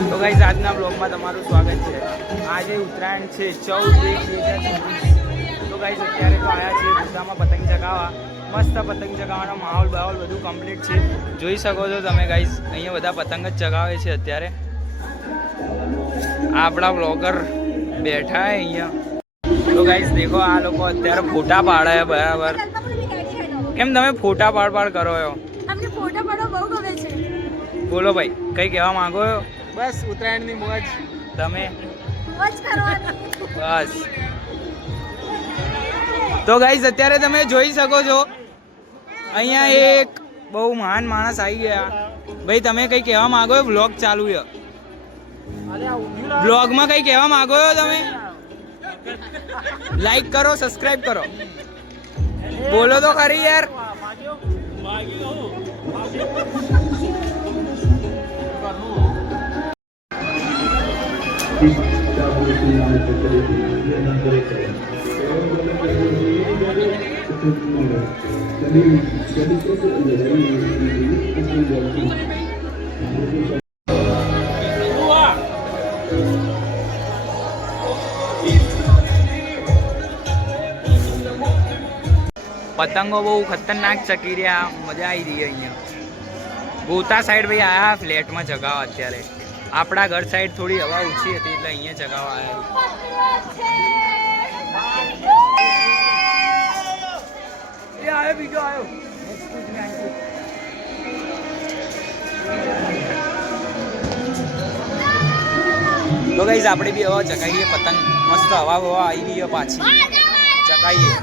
તો ગાઈઝ આજના બ્લોગમાં તમારું સ્વાગત છે। આજે ઉત્તરાયણ છે 14/1/2024। તો ગાઈઝ અત્યારે તો આવ્યા છીએ બુદ્ધામાં પતંગ ચગાવવા। મસ્ત પતંગ ચગાવવાનો માહોલ બધું કમ્પ્લીટ છે। જોઈ શકો છો તમે ગાઈઝ, અહીંયા બધા પતંગ જ ચગાવે છે અત્યારે। આપણા બ્લોગર બેઠા હે અહીંયા। તો ગાઈઝ દેખો, આ લોકો અત્યારે ફોટા પાડે છે બરાબર। કેમ તમે ફોટા પાડ કરો છો? અમને ફોટા પાડવા બહુ ગમે છે। બોલો ભાઈ, કઈ કહેવા માંગો છો? બસ ઉત્તરાયણની મોજ। તમે મોજ કરવાની। બસ તો ગાઈઝ અત્યારે તમે જોઈ શકો છો અહીંયા એક બહુ મહાન માણસ આવી ગયા। ભાઈ તમે કઈ કહેવા માંગો છો? વ્લોગ ચાલુ છે, વ્લોગમાં કઈ કહેવા માંગો છો તમે? લાઈક કરો, સબસ્ક્રાઇબ કરો, બોલો તો ખરી યાર। પતંગો બહુ ખતરનાક ચકી રહ્યા, મજા આવી રહી અહીંયા। ગોતા સાઈડ ભાઈ આયા ફ્લેટમાં ચગાવવા અત્યારે। આપણા ઘર સાઈડ થોડી હવા ઊંચી હતી એટલે અહીંયા ચગાવવા આવ્યા। આવ્યો બીજો આવ્યો। તો ગાઈઝ આપણે બી હવા ચકાઈએ પતંગ। મસ્ત હવા આવી રહી પાછી, ચકાઈએ।